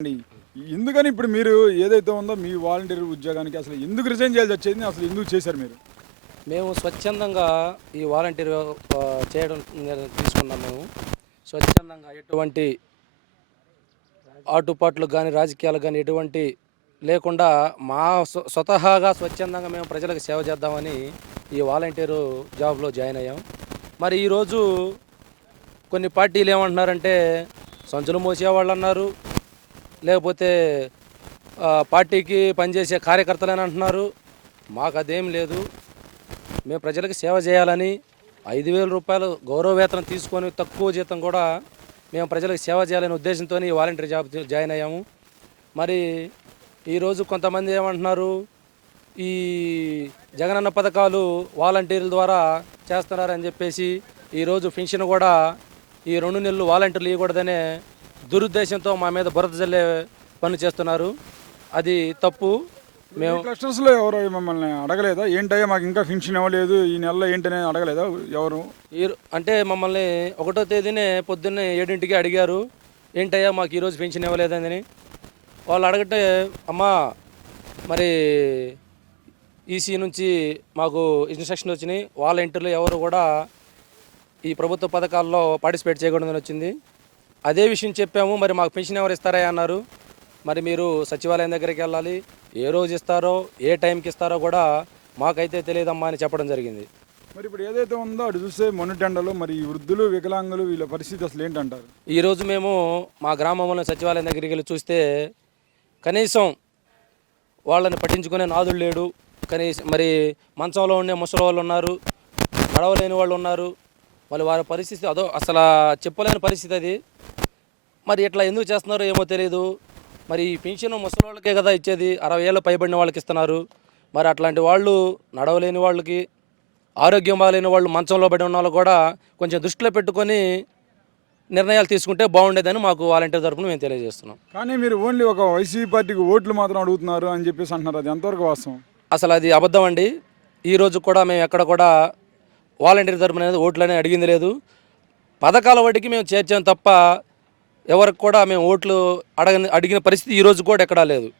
అండి. ఎందుకని ఇప్పుడు మీరు ఏదైతే ఉందో మీ వాలంటీర్ ఉద్యోగానికి అసలు ఎందుకు రిజైన్ చేయాల్సి వచ్చేది? అసలు ఎందుకు చేశారు మీరు? మేము స్వచ్ఛందంగా ఈ వాలంటీర్ చేయడం తీసుకున్నాం మేము. స్వచ్ఛందంగా ఎటువంటి ఆటుపాట్లు కానీ రాజకీయాలు కానీ ఎటువంటి లేకుండా మా స్వతహాగా స్వచ్ఛందంగా మేము ప్రజలకు సేవ చేద్దామని ఈ వాలంటీరు జాబ్లో జాయిన్ అయ్యాం. మరి ఈరోజు కొన్ని పార్టీలు ఏమంటున్నారంటే సంచులు మోసేవాళ్ళు అన్నారు, లేకపోతే పార్టీకి పనిచేసే కార్యకర్తలని అంటున్నారు. మాకు అదేం లేదు. మేము ప్రజలకు సేవ చేయాలని 5,000 రూపాయలు గౌరవ వేతనం తీసుకొని తక్కువ జీతం కూడా మేము ప్రజలకు సేవ చేయాలనే ఉద్దేశంతో ఈ వాలంటీర్ జాబ్ జాయిన్ అయ్యాము. మరి ఈరోజు కొంతమంది ఏమంటున్నారు, ఈ జగనన్న పథకాలు వాలంటీర్ల ద్వారా చేస్తున్నారని చెప్పేసి ఈరోజు పెన్షన్ కూడా ఈ 2 నెలలు వాలంటీర్లు ఇవ్వకూడదనే దురుద్దేశంతో మా మీద బురద జల్లే పనులు చేస్తున్నారు. అది తప్పు. మేము క్లస్టర్స్లో ఎవరు మమ్మల్ని అడగలేదా? ఏంటయ్యా మాకు ఇంకా పెన్షన్ ఇవ్వలేదు, ఈ నెలలో ఏంటనే అడగలేదా ఎవరు? అంటే మమ్మల్ని 1వ తేదీనే పొద్దున్నే 7ంటికి అడిగారు, ఏంటయ్యా మాకు ఈరోజు పెన్షన్ ఇవ్వలేదని. వాళ్ళు అడగటే, అమ్మా మరి ఈసీ నుంచి మాకు ఇన్స్ట్రక్షన్ వచ్చినాయి, వాలంటీర్లు ఎవరు కూడా ఈ ప్రభుత్వ పథకాల్లో పార్టిసిపేట్ చేయకూడదని వచ్చింది. అదే విషయం చెప్పాము. మరి మాకు పెన్షన్ ఎవరు ఇస్తారా అన్నారు. మరి మీరు సచివాలయం దగ్గరికి వెళ్ళాలి, ఏ రోజు ఇస్తారో ఏ టైంకి ఇస్తారో కూడా మాకైతే తెలియదమ్మా అని చెప్పడం జరిగింది. మరి ఇప్పుడు ఏదైతే ఉందో అటు చూస్తే మొన్నటెండలో మరి ఈ వృద్ధులు వికలాంగులు వీళ్ళ పరిస్థితి అసలు ఏంటంటారు? ఈరోజు మేము మా గ్రామంలో సచివాలయం దగ్గరికి వెళ్ళి చూస్తే కనీసం వాళ్ళని పట్టించుకునే నాదుడు లేడు. కనీసం మరి మంచంలో ఉండే ముసలి వాళ్ళు ఉన్నారు, నడవలేని వాళ్ళు ఉన్నారు. మళ్ళీ వారి పరిస్థితి అసలు చెప్పలేని పరిస్థితి అది. మరి ఇట్లా ఎందుకు చేస్తున్నారో ఏమో తెలియదు. మరి ఈ పెన్షన్ ముసలి వాళ్ళకే కదా ఇచ్చేది, 60 ఏళ్ళు పైబడిన వాళ్ళకి ఇస్తున్నారు. మరి అట్లాంటి వాళ్ళు, నడవలేని వాళ్ళకి, ఆరోగ్యం బాగాలేని వాళ్ళు, మంచంలో పడి ఉన్న వాళ్ళు కూడా కొంచెం దృష్టిలో పెట్టుకొని నిర్ణయాలు తీసుకుంటే బాగుండేదని మాకు వాలంటీర్ తరఫున మేము తెలియజేస్తున్నాం. కానీ మీరు ఓన్లీ ఒక వైసీపీ పార్టీకి ఓట్లు మాత్రం అడుగుతున్నారు అని చెప్పేసి అంటున్నారు. అది ఎంతవరకు వాస్తవం? అసలు అది అబద్ధం అండి. ఈరోజు కూడా మేము ఎక్కడ కూడా వాలంటీర్ తరఫున అనేది ఓట్లని అడిగింది లేదు. పథకాల వాటికి మేము చేర్చాం తప్ప ఎవరికి కూడా మేము ఓట్లు అడిగిన పరిస్థితి ఈరోజు కూడా ఎక్కడా లేదు.